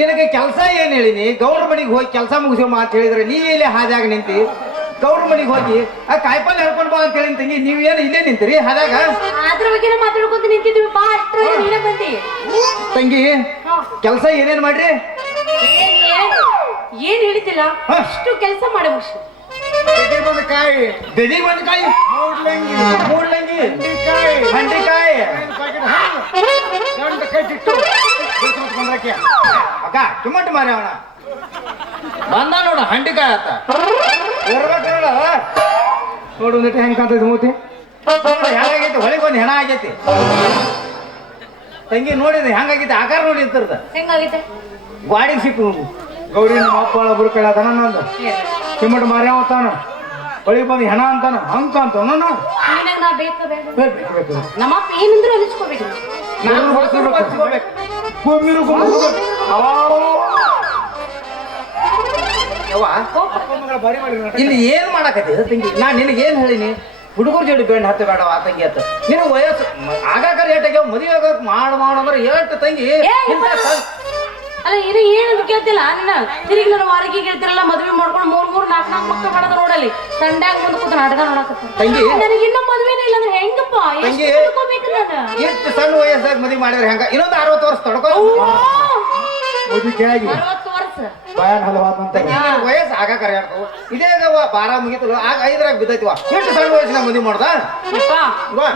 ನಿನಗೆ ಕೆಲಸ ಏನ್ ಹೇಳಿನಿ ಗೌಡ್ರ ಮನೆಗೆ ಹೋಗಿ ಕೆಲಸ ಮುಗಿಸೋ ಮಾತು ಹೇಳಿದ್ರೆ ನೀ ಇಲ್ಲಿ ಹಾದ್ಯಾಗ ನಿಂತಿ ಗೌಡ್ರ ಮನೆಗೆ ಹೋಗಿ ಆ ಕಾಯಿಪಲ್ಲೆ ಹರ್ಕೊಂಡು ಬಾ ಅಂತ ಹೇಳಿ ತಂಗಿ ನೀವೇನು ಇಲ್ಲೇ ನಿಂತೀರಿ ಹಾದ್ಯಾಗ ಅದ್ರ ಬಗ್ಗೆ ಮಾತಾಡ್ಕೊಂತ ನಿಂತಿದ್ವಿ ಬಾ ಅಷ್ಟ್ರ ನೀನೇ ಬಂದಿ ತಂಗಿ ಕೆಲಸ ಏನೇನ್ ಮಾಡ್ರಿ ಏನ್ ಹೇಳಿದ್ದಿಲ್ಲ ಅಷ್ಟು ಕೆಲಸ ಮಾಡಿ ಮುಗಿಸಿ ಕಾಯಿ ಗದಿ ಒಂದು ಕಾಯಿ ಮೂಡ್ಲಂಗಿ ಹಂಡಿಕಾಯಿ ಗಂಡ ಕಟ್ಟಿಟ್ಟು ಅಕ್ಕ ಟೊಮೆಟೊ ಮಾರಿ ಅವನ ಬಂದ ನೋಡ ಹಂಡಿಕಾಯಿ ಆತ ನೋಡ ನೋಡು ಒಂದಿಟ್ಟು ಹೆಂಗ್ ಕಾಣ್ತೈತಿ ಮೂತಿ ಹೆಣಾಗೈತಿ ಹೊಳಿಗೆ ಬಂದು ಹೆಣ ಆಗೈತಿ ತಂಗಿ ನೋಡಿದ್ರೆ ಹೆಂಗಾಗೈತಿ ಆಕಾರ ನೋಡಿ ಇರ್ತದ ಹೆಂಗಾಗೈತೆ ಗಾಡಿಗೆ ಸಿಕ್ಕು ಗೌರಿ ನಮ್ಮ ಅಪ್ಪ ಒಬ್ಬರು ಕಡೆ ಅದನ್ನ ನಂದು ಟೊಮೆಟೊ ಮಾರಿ ಅವತ್ತಾನ ಹೊಳಿಗೆ ಬಂದು ಹೆಣ ಅಂತಾನ ಹಂಗ ಅಂತ ನಾ ಬೇಕು ನಮ್ಮಪ್ಪ ಏನಂದ್ರೆ ಅನಿಸ್ಕೋಬೇಕು ಇಲ್ಲಿ ಏನ್ ಮಾಡಕತ್ತಿ ತಂಗಿ ನಾ ನಿನಗೆ ಏನ್ ಹೇಳಿನಿ ಹುಡುಗರ ಜೋಡಿ ಬೇಡ ಹತ್ತ ಬೇಡ ಆ ತಂಗಿ ಆತ ನಿನ್ನ ವಯಸ್ಸು ಆಗಾಕ ರೇಟ್ ಆಗ್ಯಾವ ಮದುವೆ ಆಗಕ್ ಅಂದ್ರೆ ಎಷ್ಟು ತಂಗಿ ಅಲ್ಲ ಇದು ಏನಂತ ಕೇಳ್ತಿಲ್ಲ ಅನ್ನ ತಿರುಗಿ ನನ್ನ ವಾರಿಗೆ ಕೇಳ್ತಿರಲ್ಲ ಮದ್ವೆ ಮಾಡ್ಕೊಂಡು ಮೂರ್ ನಾಲ್ಕು ಮಕ್ಕಳು ಮಾಡೋದು ನೋಡಲಿ ಸಂಡ್ಯಾಗ ಮುಂದೆ ಕೂತ ನಾಟಕ ನೋಡಕತ್ತ ತಂಗಿ ನನಗೆ ಇನ್ನೂ ಮದ್ವೆನೇ ಇಲ್ಲ ಅಂದ್ರೆ ಹೆಂಗಪ್ಪ ಎಷ್ಟು ನಾನು ಎಷ್ಟು ಸಣ್ಣ ವಯಸ್ಸಾಗ ಮದುವೆ ಮಾಡಿದ್ರೆ ಹೆಂಗ ಇನ್ನೊಂದು 60 ವರ್ಷ ತಡ್ಕೊ ಮುದುಕಿ ಆಗಿ 60 ವರ್ಷ ಬಾಯನ್ ಹಲವಾದಂತ ವಯಸ್ಸು ಆಗಾಕ ರೇಟ್ವು ಇದೇ ಬಾರ ಮುಗಿತಲ್ಲ ಆಗ 5ರಾಗ ಬಿದ್ದೈತಿವ ಎಷ್ಟು ಸಣ್ಣ ವಯಸ್ಸಿನ ಮದುವೆ ಮಾಡ್ದ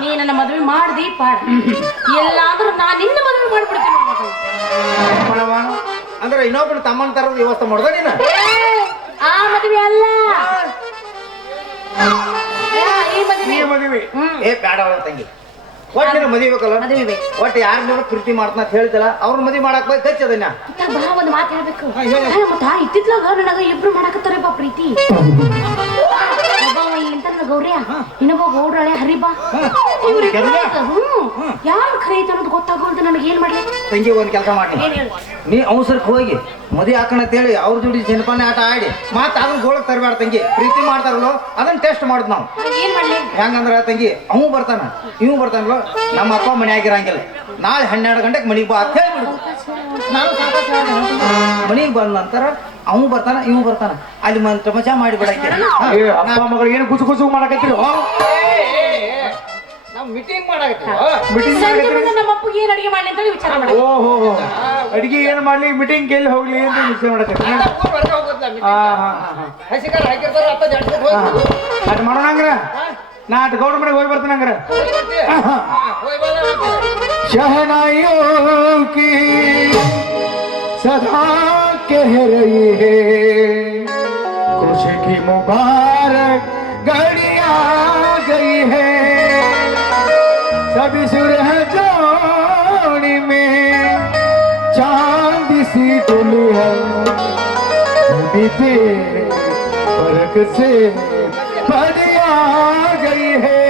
ನೀ ನನ್ನ ಮದ್ವೆ ಮಾಡ್ದಿ ಪಾಡ ಎಲ್ಲಾದ್ರೂ ನಾನ್ ನಿನ್ನ ಮದ್ವೆ ಮಾಡ್ಬಿಡ್ತೀನಿ ಅಂದ್ರೆ ಇನ್ನೊಬ್ಬನ ತಮ್ಮನ ತರದ ವ್ಯವಸ್ಥೆ ಮಾಡ್ದ ನೀನು ಆ ಮದ್ವೆ ಅಲ್ಲ ಈ ಮದುವೆ ಏ ಬೇಡ ಅವಳ ತಂಗಿ ಒಟ್ಟು ನೀನು ಮದುವೆ ಬೇಕಲ್ಲ ಮದುವೆ ಒಟ್ಟು ಯಾರ ಮೇಲೆ ಪ್ರೀತಿ ಮಾಡ್ತಾನ ಅಂತ ಹೇಳ್ತಲ್ಲ ಅವ್ರ ಮದುವೆ ಮಾಡಕ್ ಬೈ ಕಚ್ಚ ಅದನ್ನ ಬಾ ಒಂದ್ ಮಾತು ಹೇಳ್ಬೇಕು ಮತ್ತ ಇತ್ತಿತ್ಲಾಗ ನನಗ ಇಬ್ರು ಮಾಡಕತ್ತಾರೆ ಬಾ ಪ್ರೀತಿ ಗೌರಿಯ ಇನ್ನೊಬ್ಬ ಗೌಡ್ರಳೆ ಹರಿಬಾ ಯಾರು ಖರೀ ಅನ್ನೋದು ಗೊತ್ತಾಗೋದು ನನಗೆ ಏನ್ ಮಾಡ್ಲಿ ತಂಗಿ ಒಂದ್ ಕೆಲಸ ಮಾಡಿ ನೀ ಅವಸರಕ್ಕೆ ಹೋಗಿ ಮದುವೆ ಹಾಕೋಣ ಅಂತ ಹೇಳಿ ಅವ್ರ ಜೋಡಿ ಜನಪಾನೆ ಆಟ ಆಡಿ ಮತ್ತ ಅದನ್ನ ಗೋಳಕ್ ತರಬೇಡ ತಂಗಿ ಪ್ರೀತಿ ಮಾಡ್ತಾರಲ್ಲೋ ಅದನ್ನ ಟೆಸ್ಟ್ ಮಾಡುದು ನಾವು ಏನ್ ಮಾಡ್ಲಿ ಹೆಂಗಂದ್ರ ತಂಗಿ ಅವು ಬರ್ತಾನ ಇವು ಬರ್ತಾನಲ್ಲೋ ನಮ್ಮ ಅಪ್ಪ ಮನೆ ಆಗಿರಂಗಿಲ್ಲ ನಾಳೆ 12 ಗಂಟೆಗೆ ಮನೆಗೆ ಬಾ ಅಂತ ಹೇಳ್ಬಿಡು ನಾನು ಮನೆಗೆ ಬಂದ ನಂತರ ಅವು ಬರ್ತಾನ ಇವು ಬರ್ತಾನ ಅಲ್ಲಿ ಮಜಾ ಮಾಡಿ ಬಿಡಕ್ಕೆ ಅಪ್ಪ ಮಗಳು ಏನು ಕುಸು ಕುಸು ಮಾಡಕತ್ತೀರಿ ನಾವು ಮೀಟಿಂಗ್ ಮಾಡಕತ್ತೀವಿ ನಮ್ಮ ಅಪ್ಪಗೆ ಏನ್ ಅಡಿಗೆ ಮಾಡ್ಲಿ ಅಂತ ವಿಚಾರ ಮಾಡಿ ಓಹೋ ಅಡಿಗೆ ಏನ್ ಮಾಡ್ಲಿ ಮೀಟಿಂಗ್ ಎಲ್ಲಿ ಹೋಗ್ಲಿ ಅಂತ ವಿಚಾರ ಮಾಡಕತ್ತೀರಿ ಅದ್ ಮಾಡೋಣ ಹಂಗ್ರ ನಾ ಅಟ್ ಗೌಡ್ರ ಮನೆಗೆ ಹೋಗಿ ಬರ್ತೀನಿ ಹಂಗ್ರ शहनाइयों की सदा कह रही है खुशी की मुबारक घड़ी आ गई है सभी सुरह जोड़ी में चांद सी दुल्हन बीते फर्क से बड़ी आ गई है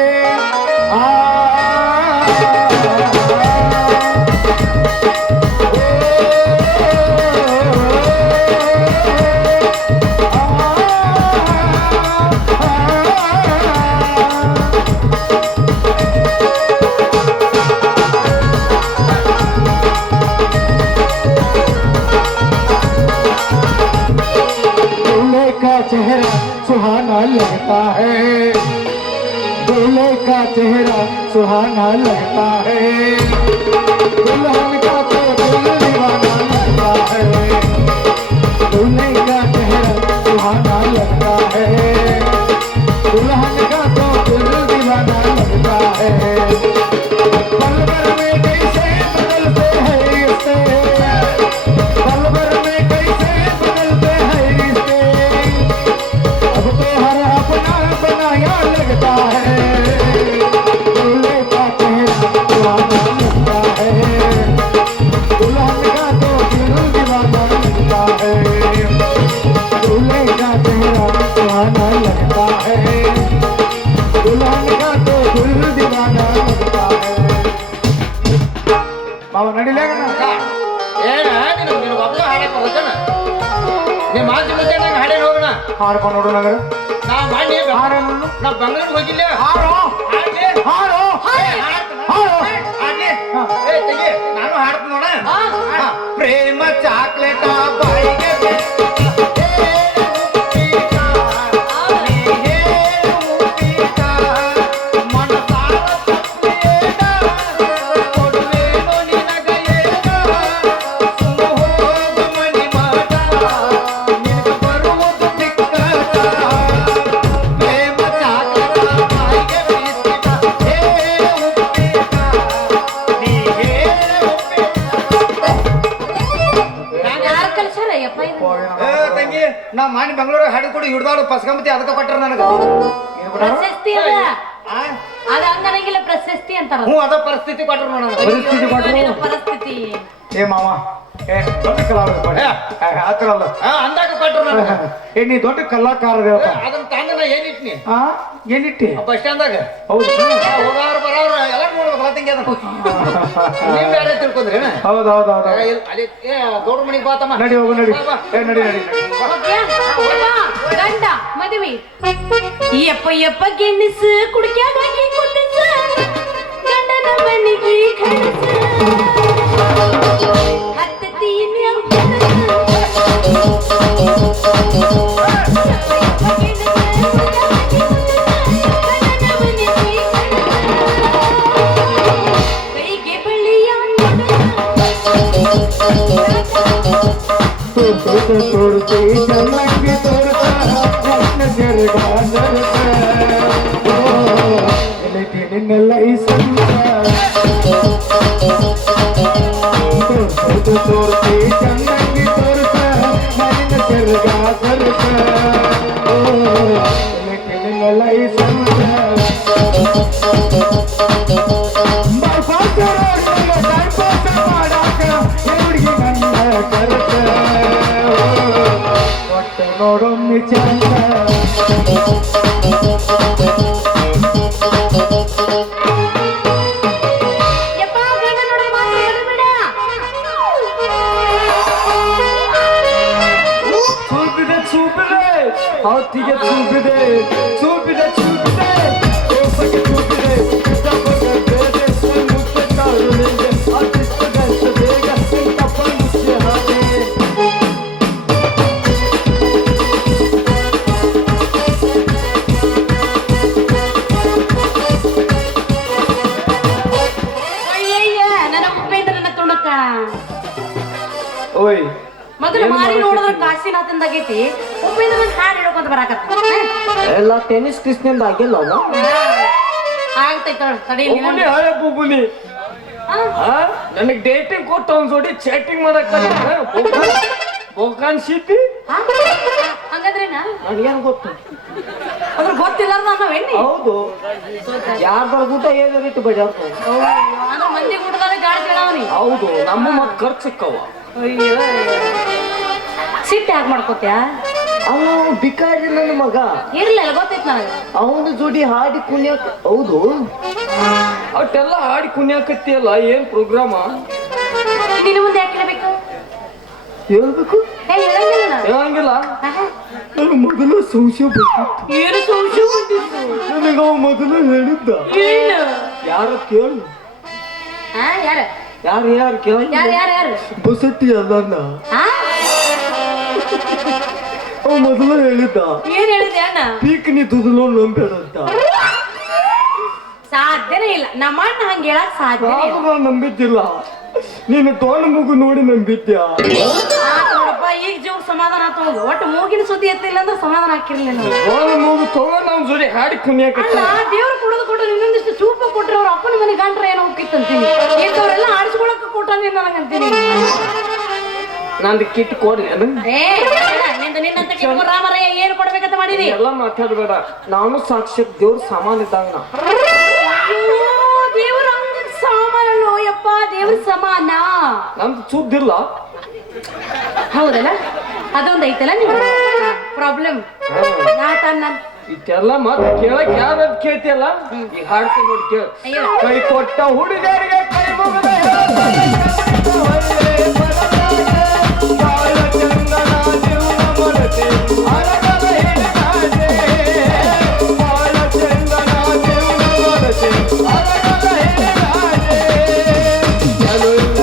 चेहरा सुहाना लगता है दूल्हे का चेहरा सुहाना लगता है दुल्हन का तो दिल दीवाना लगता है दूल्हे का चेहरा सुहाना लगता है दुल्हन का तो दिल दीवाना लगता है पल भर में कैसे बदलते हैं रिश्ते पल भर में कैसे बदलते हैं रिश्ते अब तो हर अपना बनाया लगता है दूल्हे का चेहरा सुहाना लगता है दुल्हन का तो दिल दीवाना लगता है दूल्हे का चेहरा सुहाना लगता है दुल्हन का तो दिल दीवाना लगता है बाबा नडीले ಏನ ನೀನು ಒಬ್ಬ ಹಾಡಕ್ ಬರ್ತೇನ ನಿಮ್ಮ ಮಾತು ಜೊತೆ ನಂಗೆ ಹಾಡೇನು ಹೋಗೋಣ ಹಾಡ್ಕೊಂಡು ನೋಡು ನಗರ ನಾ ಮಾಡಿ ಹಾಡೋಣ ನಾ ಬೆಂಗಳೂರಿಗೆ ಹೋಗಿಲ್ಲ ಹಾಡು ಹಾಡ್ಲಿ ಹಾಡು ಹಾಡ್ಲಿ ಏ ತಂಗಿ ನಾನು ನಾನು ಹಾಡ್ತೀನಿ ನೋಡ ಹಾ, ಹಾ, ಪ್ರೇಮ ಚಾಕ್ಲೇಟ ಬಾಯಿಗೆ ಬಿಟ್ಟ, ಹೇಳು ಮುಟ್ಟಿಟ, ಮನಸಾರ ತಪ್ಪೇನ, ಕೊಡುವೇನೋ ನಿನಗ ಏನ, ಸುಮ್ಮ ಹೋಗು ಮನಿ ಮಾಟ, ನಿನಗ ಬರುವುದು ಬಿಕ್ಕಟ. ಪ್ರೇಮ ಚಾಕ್ಲೇಟ ಬಾಯಿಗೆ ಬಿಟ್ಟ, ಹೇಳು ಮುಟ್ಟಿಟ, ನೀ ಹೇಳು ಯಾರ್ ಕಲ್ಸ್ಯಾರ ಯಪ್ಪ ಇದು? ಏ ತಂಗಿ ನಾ ಮಾಡಿ ಬೆಂಗಳೂರು ಹಾಡಿ ಕೊಡಿ ಹಿಡ್ದಾಡು ಪಸ್ಕಂಬತಿ ಅದಕ್ಕೆ ಕೊಟ್ಟಾರ ನನಗ ಪ್ರಶಸ್ತಿ ಅಲ್ಲ ಆ? ಅದ ಹಂಗನಂಗಿಲ್ಲ, ಪ್ರಶಸ್ತಿ ಅಂತಾರ. ಹ್ಞೂ ಅದ ಪರಿಸ್ಥಿತಿ ಕೊಟ್ರು ನೋಡ ಪರಿಸ್ಥಿತಿ ಕೊಟ್ರು. ಅಯ್ಯೋ, ಪರಿಸ್ಥಿತಿ ಏ ಮಾವ ಏ ದೊಡ್ಡ ಕಲಾವಿದ ಕೊಡಿ. ಆತರ ಅಲ್ಲ ಅಂದಾಗ ಕೊಟ್ರು ನನಗ ಏ ನೀ ದೊಡ್ಡ ಕಲಾಕಾರದ ಅದನ್ನ ತಂದ ನಾ ಏನಿಟ್ನಿ ಆ ಏನಿಟ್ಟಿ ಬಸ್ ಸ್ಟ್ಯಾಂಡ್ದಾಗ ಹೌದು ಹೋಗೋರು ಬರೋರು ಎಲ್ಲರೂ ನೋಡ್ಬೇಕಲ್ಲ ತಂಗಿ ಅದನ್ನ ನೀವ್ ಬೇರೆ ತಿಳ್ಕೊಂಡ್ರಿ ಹೌದು ಹೌದು ಹೌದು ಅಲ್ಲಿ ಗೌಡ್ರ ಮನಿಗೆ ಬಾತಮ್ಮ ನಡಿ ಹೋಗು ನಡಿ ಬಾ, ಬಾ. ಏ ನಡಿ ನಡಿ ನಡಿ ಹೋಗ್ಯಾ? ಯಪ್ಪ, ಗಂಡ ಮದುವೆ ಯಪ್ಪ ಯಪ್ಪ ಗೆಣಸು ಕುಡಿಕ್ಯಾಗ ಹಾಕಿ ಕುಂದಿಸ ಗಂಡನ ಮನೆಗೆ ಕಳಿಸ ಹತ್ತತೀನಿ ಕೈಗೆ ಬಳ್ಳಿಯ ತೋರ್ಸಿ ಚೆನ್ನಾಗಿ ತೋರ್ಸ ಕೃಷ್ಣ ಜರ್ಗ ನಿನ್ನ ಲೈಸೆನ್ಸ ತೋರ್ಸಿ ಚೆನ್ನಾಗಿ ತೋರ್ಸ ನಿನ್ನ ಜರ್ಗ ಸರ್ಸ ನಿನ್ನ ಲೈಸೆನ್ಸ ನೋಡೊಮ್ಮೆ ಚಂದ ಯಪ್ಪ ಗಂಡ ನೋಡೋ ಮಾತು ಹೇಳ್ಬೇಡ. ಚೂಪಿದೆ ಚೂಪಿದೆ ಹೊತ್ತಿಗೆ ಚೂಪಿದೆ ಚೂಪಿದೆ ಚೂಪಿದೆ ಕೋಪಕ್ಕೆ ಚೂಪಿದೆ ತಪ್ಪಗೆ ಬೇರೆ ಮುಚ್ಚೆ ಕಾರುಳಿದೆ ಅತಿಷ್ಟದಷ್ಟು ಬೇಗ ತಪ್ಪ ಮುಚ್ಚೆ ಹಾಗೆ ಅಯ್ಯಯ್ಯ ನನ್ನ ಉಪೇಂದ್ರನ ತುಣಕ ಓಯ್ ಮೊದಲು ಮಾರಿ ನೋಡಿದ್ರ ಕಾಶಿನಾಥಂದಾಗೈತಿ ಉಪೇಂದ್ರನ ಹಾಡು ಹೇಳ್ಕೊಂತ ಬರಾಕತ್ತ ಎಲ್ಲ ಟೆನ್ನಿಸ್ ಕೃಷ್ಣಂದ ಆಗಿಲ್ಲ ಆಗ್ತೈತ ತಡಿ ಬುಗುನಿ ಹಳೆ ಬುಗುನಿ ನನಗೆ ಡೇಟಿಂಗ್ ಕೊಟ್ಟು ಅವ್ನ ಜೋಡಿ ಚಾಟಿಂಗ್ ಮಾಡಕ್ ಬೋಕಾನ್ ಸಿಟಿ ಹಂಗಂದ್ರೇನ ನನಗೇನು ಗೊತ್ತು ಅದ್ರ ಗೊತ್ತಿಲ್ಲ ನಾವೇನಿ ಹೌದು ಯಾರ್ದಾರ ಊಟ ಏನಿಟ್ಟು ಬಜಾರ್ತು ಅಂದ್ರೆ ಮಂದಿ ಊಟದಾಗ ಗಾಡಿ ಕೇಳವನಿ ಹೌದು ನಮ್ಮ ಮತ್ ಖರ್ಚಕ್ಕವ ಅಯ್ಯೋ ಸಿಟ್ಟು ಯಾಕೆ ಮಾಡ್ಕೋತ್ಯಾ ಅವನು ಬಿಕಾರಿ ನನ್ನ ಮಗ ಇರ್ಲಿಲ್ಲ ಗೊತ್ತೈತ್ ನನಗೆ ಅವನ ಜೋಡಿ ಹಾಡಿ ಕುಣ್ಯಾಕ ಹೌದು ಅಷ್ಟೆಲ್ಲ ಹಾಡಿ ಕುಣ್ಯಾಕತ್ತಿಯಲ್ಲ ಏನ್ ಪ್ರೋಗ್ರಾಮ ನಿನ್ನ ಮುಂದೆ ಯಾಕೆ ಹೇಳ್ಬೇಕು ಹೇಳ್ಬೇಕು ಹೇಳಂಗಿಲ್ಲ ನಾನು. ಹೇಳಂಗಿಲ್ಲ ಆಹಾ. ನನ್ನ ಮೊದಲ ಸಂಶಯ ಬಂದಿತ್ತು ಏನು ಸಂಶಯ ಬಂದಿತ್ತು ನನಗ ಅವ ಮೊದಲು ಹೇಳಿದ್ದ ಏನು ಯಾರ ಕೇಳು ಯಾರ ಯಾರು ಯಾರು ಕೇಳ ಯಾರು ಯಾರು ಯಾರು ಬಸಟ್ಟಿ ಅದನ್ನ ಹಾ ಅವ ಮೊದಲು ಹೇಳಿದ್ದ ಏನ್ ಹೇಳಿದೆ ಅಣ್ಣ ಪೀಕ್ ನೀ ದುದಲೋ ನಂಬೇಡ ಅಂತ ಸಾಧ್ಯನೇ ಇಲ್ಲ ನಮ್ಮ ಅಣ್ಣ ಹಂಗ ಹೇಳಕ್ ಸಾಧ್ಯನೇ ಇಲ್ಲ ನಾನು ನಂಬಿದ್ದಿಲ್ಲ ನೀನು ತೋಣ ಮುಗು ನೋಡಿ ನಂಬಿದ್ಯಾ ಆತ್ ನೋಡಪ್ಪ ಈಗ ಜೀವ ಸಮಾಧಾನ ಆತ ಒಟ್ಟು ಮೂಗಿನ ಸುದ್ದಿ ಎತ್ತಿಲ್ಲ ಅಂದ್ರೆ ಸಮಾಧಾನ ಹಾಕಿರ್ಲಿಲ್ಲ ನಾವು ತೋಣ ಮುಗು ತಗೊಂಡ್ ಅವ್ನ ಜೋಡಿ ಹಾಡಿ ಕುಣಿಯಾಕತ್ತ ಅಲ್ಲ ದೇವ್ರು ಕೊಡೋದು ಕೊಟ್ಟು ಇನ್ನೊಂದಿಷ್ಟು ಚೂಪ ಕೊಟ್ರೆ ಅವ್ರ ಅಪ್ಪನ ಮನೆ ಗಂಟ್ರೆ ಏನೋ ಹೋಗಿತ್ತಂತೀನಿ ಇಂಥವ್ರೆಲ್ಲ ಆಡಿಸ್ಕೊಳಕ್ ಕೊಟ್ಟಂಗೆ ನನಗಂತೀನಿ ನಂದು ಕಿಟ್ ಕೊಡ್ಲಿ ಏ ಬೇಡ, ನಿನ್ನಂತ ಕಿಟ್ಕೊ ರಾಮರಯ್ಯ ಏನು ಕೊಡ್ಬೇಕಂತ ಮಾಡಿದಿ ಎಲ್ಲ ಮಾತಾಡ್ಬೇಡ ನಾನು ಸಾಕ್ಷಾತ್ ದೇವ್ರ ಸಾಮಾನ್ ಇದ್ದಾಗ ನಾ ಅಯ್ಯೋ, ದೇವ್ರ ಹಂಗ ಸಾಮಾನಲ್ಲೋ ಯಪ್ಪ ದೇವ್ರ ಸಮಾನ ನಂದು ಸುದ್ದಿಲ್ಲ ಹೌದಲ್ಲ ಅದೊಂದು ಐತಲ್ಲ ನಿಮ್ಗೆ ಪ್ರಾಬ್ಲಮ್ ನನ್ ಇಷ್ಟೆಲ್ಲ ಮಾತು ಕೇಳಕ್ ಯಾವ್ದು ಕೇಳ್ತಿಯಲ್ಲ ಈಗ ಹಾಡ್ತೀನಿ ನೋಡಿ ಕೇಳ ಅಯ್ಯೋ ಕೈ ಕೊಟ್ಟ ಹುಡುಗರಿಗೆ ಕೈ ಮುಗಿದ ಬಾಳ ಚಂದನ ಜೀವನ ಮನತೆ ಅರಗದ ಹಿಡಿದಾಜೆ ಬಾಳ ಚಂದನ ಜೀವನ ಮನತೆ ಅರಗದ ಹಿಡಿದಾಜೆ ಚಲುಲ್ಲ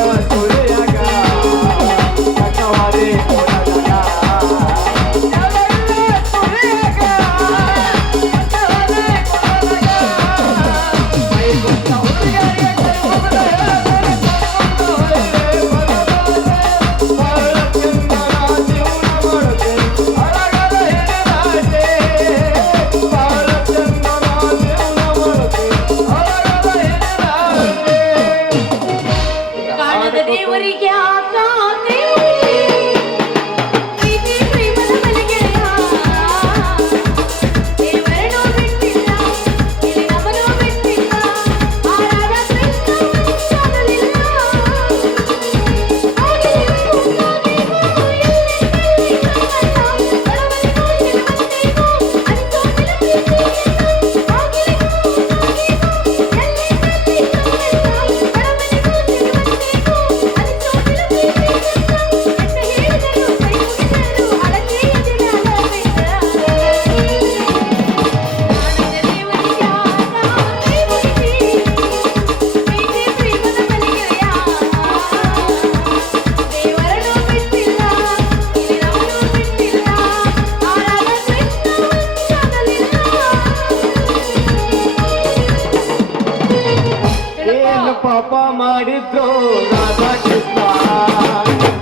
ಪಾಪ ಮಾಡಿದ್ರು ರಾಧಾ ಕೃಷ್ಣ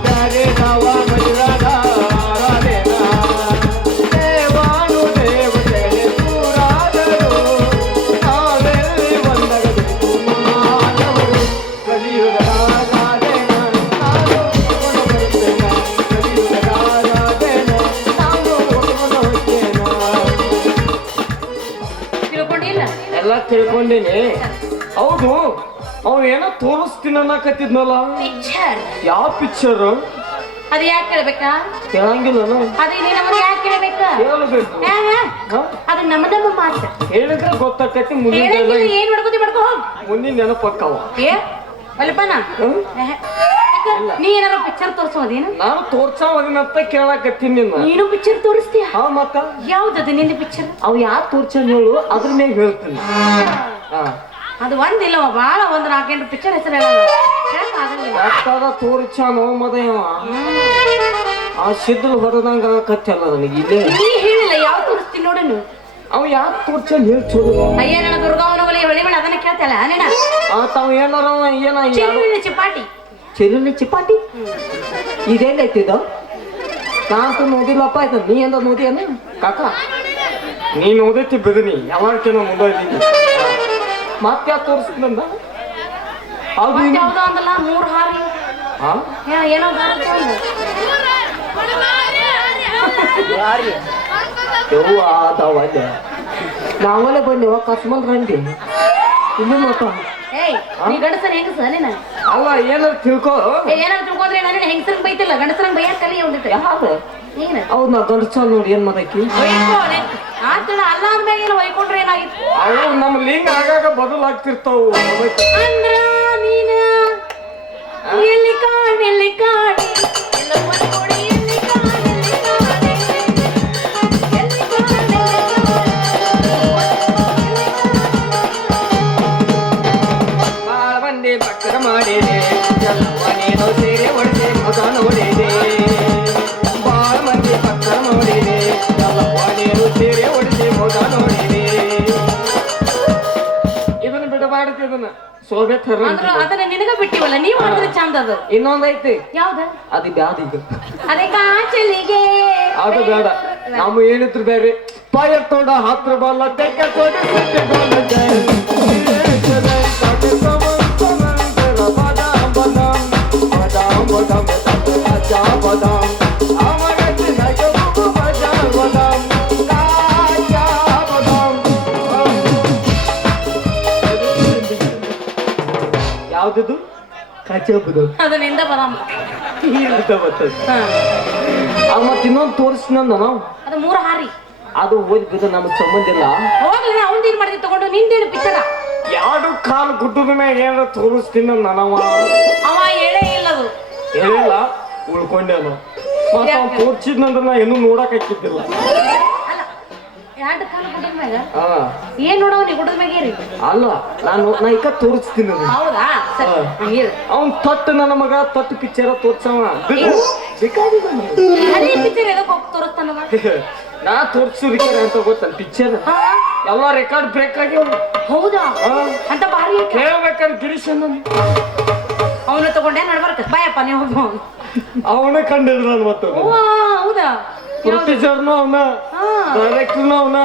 ತಾರೆ ರಾವ ಮಜರಾದ ಆರಾಧೇನ ದೇವಾನು ದೇವತೆ ಪೂರಾದರು ನಾವೆಲ್ಲಿ ಒಂದಗಬೇಕು ಮಾನವರು ಕಲಿಯುಗದ ರಾಧೇನ ನಾನು ಒಪ್ಪಿಕೊಂಡು ಬರುತ್ತೇನ ಕಲಿಯುಗದ ರಾಧೇನ ನಾನು ಒಪ್ಪಿಕೊಂಡು ಹೋಗ್ತೇನ. ತಿಳ್ಕೊಂಡಿಲ್ಲ ಎಲ್ಲ ತಿಳ್ಕೊಂಡೇನಿ. ಹೌದು ಅವ್ ಏನೋ ತೋರಿಸ್ತೀನಿ ಅನ್ನಕತ್ತಿದ್ನಲ್ಲ, ಪಿಕ್ಚರ್ ಯಾವ ಪಿಕ್ಚರ್ ಅದು ಯಾಕೆ ಕೇಳ್ಬೇಕಾ? ಕೇಳಂಗಿಲ್ಲ ಅದು ನೀ ನಮಗೆ ಯಾಕೆ ಕೇಳ್ಬೇಕಾ? ಕೇಳಬೇಕು. ಅದು ನಮ್ಮ ಮಾತು ಹೇಳಿದ್ರೆ ಗೊತ್ತಾಕತಿ, ಮುಂದಿನ ಹೇಳಂಗಿಲ್ಲ. ಏನ್ ಮಾಡ್ಕೋತಿ ಮಾಡ್ಕೋ ಹೋಗ್. ಮುಂದಿನ ನೆನಪಕ್ಕಾವ. ಏ ಅಲ್ಪನ ನೀ ಏನಾರ ಪಿಕ್ಚರ್ ತೋರ್ಸೋದೇನು? ನಾನು ತೋರ್ಸವದಿನಂತ ಕೇಳಾಕತ್ತೀನಿ ನಿನ್ನ. ನೀನು ಪಿಕ್ಚರ್ ತೋರಿಸ್ತೀಯ? ಹಾ ಮತ್ತ ಯಾವ್ದದು ನಿಂದ ಪಿಕ್ಚರ್? ಅವ್ ಯಾಕೆ ತೋರ್ಸನ್ ಹೇಳು, ಅದ್ರ ಮ್ಯಾಗ ಹೇಳ್ತೀನಿ. ಹಾ ಅದು ಒಂದಿಲ್ಲವ ಬಾಳ ಒಂದ್ 4-8 ಪಿಕ್ಚರ್ ಹೆಸರು ಯಾಕಾದ ತೋರ್ಸಾನೋ ಮದಯವ ಆ ಸಿದ್ದಲು ಹೊರದಂಗ ಕಚ್ಚಲ್ಲ ನನಗೆ ಇಲ್ಲೇ. ನೀ ಹೇಳಿಲ್ಲ ಯಾವ ತೋರಿಸ್ತೀನಿ ನೋಡು ನೀವು. ಅವ್ ಯಾಕೆ ತೋರ್ಸನ್ ಹೇಳಿ ಚೋದು. ಅಯ್ಯ ನನ್ನ ದುರ್ಗಾವನ ಒಲೆ ಹೊಳಿ ಮೇಲೆ ಅದನ್ನ ಕೇಳ್ತಲ್ಲ ನೀನ. ತಾವ್ ಏನಾರ ಚಿಪಾಟಿ ಚೆರುಳಿ ಚಿಪಾಟಿ ಇದೆಲ್ಲೈತಿದ ನಾನಂತೂ ನೋಡಿಲ್ಲಪ್ಪ. ಆಯ್ತು ನೀ ಎಂದ ನೋಡಿಯನ ಕಾಕ? ನೀನ್ ಓದೈತಿ ಬಿದನಿ ಯಾವಾಗೇನೋ ಮುಂದೆ ಮತ್ತೆ ಯಾಕೆ ತೋರಿಸ್ತೀನಂದ? ಅದು ಯಾವ್ದೋ ಅಂದಲ್ಲ 3 ಹಾರಿ ಹಾ ಏನೋ ಬರುತ್ತೆ ಒಂದು. ಯವ್ವ ಅದಾವಲ್ಲ ನಾವಲ್ಲೇ ಬಂದೇವ ಕಸ್ಮಲ್ ರಂಡಿ ಇಲ್ಲಿ ಮಾತ. ಏಯ್ ನೀ ಗಂಡಸರ ಹೆಂಗಸ ನೀನ? ಅಲ್ಲ ಏನಾರು ತಿಳ್ಕೊ. ಏನಾದ್ರು ತಿಳ್ಕೊಂಡ್ರೆ ನಾನು ಹೆಂಗಸರಂಗ್ ಬೈತಿಲ್ಲ, ಗಂಡಸರಂಗ್ ಬೈಯಕ್ ಕಲಿ ಒಂದಿಟ್ಟು. ಯಾವ್ದು ನೀನು ಹೌದು ನಾ ಗಂಡಸ ನೋಡಿ ಏನ್ ಮಾಡಾಕಿ ಆತಣ ಅಲ್ಲ ಅಂದ್ಮ್ಯಾಗ ಏನು ಹೊಯ್ಕೊಂಡ್ರೆ ಏನಾಗಿತ್ತು? ಅವು ನಮ್ಮ ಲಿಂಗ ಆಗಾಗ ಬದಲಾಗ್ತಿರ್ತಾವು. ಅಂದ್ರ ನೀನ ಎಲ್ಲಿ ಕಾಣ್ ಎಲ್ಲಿ ಕಾಣಿ ಎಲ್ಲ ಕೊಡಿ ಎಲ್ಲಿ ಕಾಣ್ ಎಲ್ಲಿ ಕಾಣಿ ಎಲ್ಲಿ ಕಾಣ್ ಬಾಳ ಮಂದಿ ಪಕ್ಕದ ಮಾಡಿದೆ ಎಲ್ಲವ ನೀನು ಸೇರೆ ಹೊಡೆದೆ ಮಗ ನೋಡಿದೆ. ಬಾಳ ಮಂದಿ ಪಕ್ಕದ ನೋಡಿದೆ ಎಲ್ಲವ ನೀನು ಸೇರೆ ಹೊಡೆದೆ ಮಗ ನೋಡಿದೆ. ಇದನ್ನ ಬಿಡಬಾರ್ದು, ಇದನ್ನ ಶೋಭೆ ಥರ ಅಂದ್ರ ಅದನ್ನ ನಿನಗ ಬಿಟ್ಟಿವಲ್ಲ, ನೀವ್ ಮಾಡಿದ್ರೆ ಚಂದ ಅದು. ಇನ್ನೊಂದೈತಿ ಯಾವ್ದ? ಅದು ಬ್ಯಾದೀಗ ಅದೇ ಕಾಚಲಿಗೆ ಅದು ಬೇಡ. ನಾವು ಏನಿದ್ರು ಬೇರೆ ಪಾಯ ತೋಡ ಹತ್ರ ಬಲ್ಲ ತೆಕ್ಕ ತೋಡ ಸತ್ಯ ಬಲ್ಲ ಜಯ ಬದಾಮ್ ಬದಾಮ್ ಬದಾಮ್ ಬದಾಮ್ ಕಾಚಾ ಬದಾಮ್ ಅಮರತಿ ನಗಬು ಬದಾಮ್ ಬದಾಮ್ ಕಾಚಾ ಬದಾಮ್. ಯಾವ್ದು ಕಾಚಾ ಬದಾಮ್? ಅದರಿಂದ ಬದಾಮ. ಮತ್ತ ಇನ್ನೊಂದು ತೋರಿಸ್ನ ನಾವು ಅದು 3 ಹಾರಿ. ಅದು ಓದಿ ಬಿದ ನಮಗ್ ಸಂಬಂಧ ಇಲ್ಲ. ಹೋಗ್ಲಿ ಅವ್ನ್ ಏನ್ ಮಾಡಿದ್ವಿ ತಗೊಂಡು ನಿಂದೇನು ಪಿಕ್ಚರ? ಎರಡು ಕಾಲು ಗುಡ್ಡದ ಮ್ಯಾಗ ಏನಾರ ತೋರಿಸ್ತೀನಿ ನನವ. ಅವ ಹೇಳೇ ಇಲ್ಲದು ಹೇಳಿಲ್ಲ ಉಳ್ಕೊಂಡೇನು. ಮತ್ತ ಅವ್ನು ತೋರ್ಸಿದ್ನಂದ್ರ ನಾ ಇನ್ನೂ ನೋಡಕ್ ಹಾಕಿದ್ದಿಲ್ಲ. ಅಲ್ಲ 2 ಕಾಲ ಗುಡ್ಡದ ಮ್ಯಾಗ ಹಾ ಏನ್ ನೋಡವ್ ನೀ ಗುಡ್ಡದ ಮ್ಯಾಗ ಏರಿ? ಅಲ್ಲ ನಾ ಈಗ ತೋರಿಸ್ತೀನಿ. ಹೌದಾ ಸರಿ ಹೇಳು. ಅವ್ನ್ ತೊಟ್ಟು ನನ್ನ ಮಗ ತೊಟ್ಟು ಪಿಕ್ಚರ ತೋರ್ಸವ ಅದೇ ಪಿಕ್ಚರ್ ಎದಕ್ಕೆ ಹೋಗಿ ತೋರಿಸ್ತಾನವ? ನಾ ತೋರ್ಸಿರ್ಕ ಅಂತ ಗೊತ್ತಲ್ಲ ಪಿಕ್ಚರ್ ಎಲ್ಲ ರೆಕಾರ್ಡ್ ಬ್ರೇಕ್ ಆಗ್ಯಾವ. ಹೌದಾ ಅಂತ ಭಾರಿ ಕೇಳ್ಬೇಕಾದ್ರೆ ಗಿರೀಶ್ ಅವನು ತಗೊಂಡೆ ನಡ್ಬಾರ್ಕ ಬಾಯಪ್ಪ ನೀವು ಹೋಗ್ಬೋ. ಅವನೇ ಕಂಡಿದ್ರು ನಾನು ಮತ್ತೆ ಹೌದಾ? ಪ್ರೊಡ್ಯೂಸರ್ನು ಅವನ, ಡೈರೆಕ್ಟರ್ನು ಅವನ,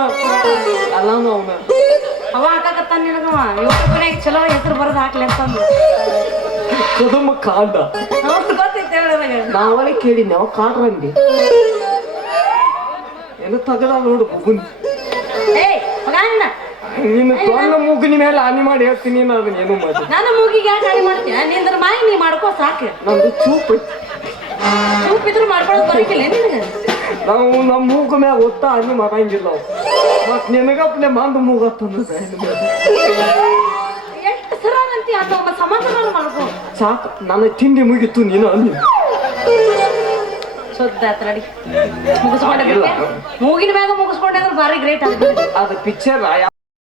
ಎಲ್ಲಾನು ಅವನ. ಅವ ಹಾಕಕತ್ತಾನ ನಿನಗವ ಯೂಟ್ಯೂಬ್ನಾಗ ಚಲೋ ಹೆಸರು ಬರೋದು ಹಾಕ್ಲಿ ಅಂತಂದು ಕುದುಮ ಕಾಂಡ ಗೊತ್ತೈತೆ ಹೇಳೋದಾಗ. ನಾವಳೆ ಕೇಳಿ ನಾವು ಕಾಡ್ರಂಡಿ ಏನು ತಗಡ ನೋಡು ಬುಗುನ್. ಏಯ್ ಮಗ ಅಣ್ಣ ನೀನು ತೊನ್ನ ಮೂಗಿನ ಮೇಲೆ ಹಾನಿ ಮಾಡಿ ಹೇಳ್ತೀನಿ. ಅದನ್ನ ಏನು ಮಾಡಿ ನಾನು ಮೂಗಿಗೆ ಯಾಕೆ ಹಾನಿ ಮಾಡ್ತೀಯ? ನಿಂದ್ರ ಮಾಯಿ ನೀ ಮಾಡ್ಕೋ ಸಾಕು. ನಮ್ದು ಚೂಪ್ ಇದ್ರು ಮಾಡ್ಕೊಳ್ಳೋದು ಬರೋಕಿಲ್ಲ ನಿನಗೆ. ನಾವು ನಮ್ಮ ಮೂಗು ಮ್ಯಾಗ ಒತ್ತ ಹಾನಿ ಮಾಡಂಗಿಲ್ಲ. ಮತ್ ನಿನಗಪ್ಪನೆ ಮಂದು ಮೂಗತ್ತಂದ ಎಷ್ಟು ಸರ ಅಂತಿ ಅಂತ ಸಮಾಧಾನ ಮಾಡ್ಕೋ ಸಾಕು. ನನ್ನ ತಿಂಡಿ ಮುಗಿತು ನೀನು ಅಲ್ಲಿ ಶುದ್ಧ ನಡಿ ಮುಗಿಸ್ಕೊಂಡೆ ಮೂಗಿನ ಮ್ಯಾಗ ಮುಗಿಸ್ಕೊಂಡೆ ಅಂದ್ರೆ ಭಾರಿ ಗ್ರೇಟ್ ಆಗ್ತದೆ. ಅದು ಪಿಕ್ಚರ್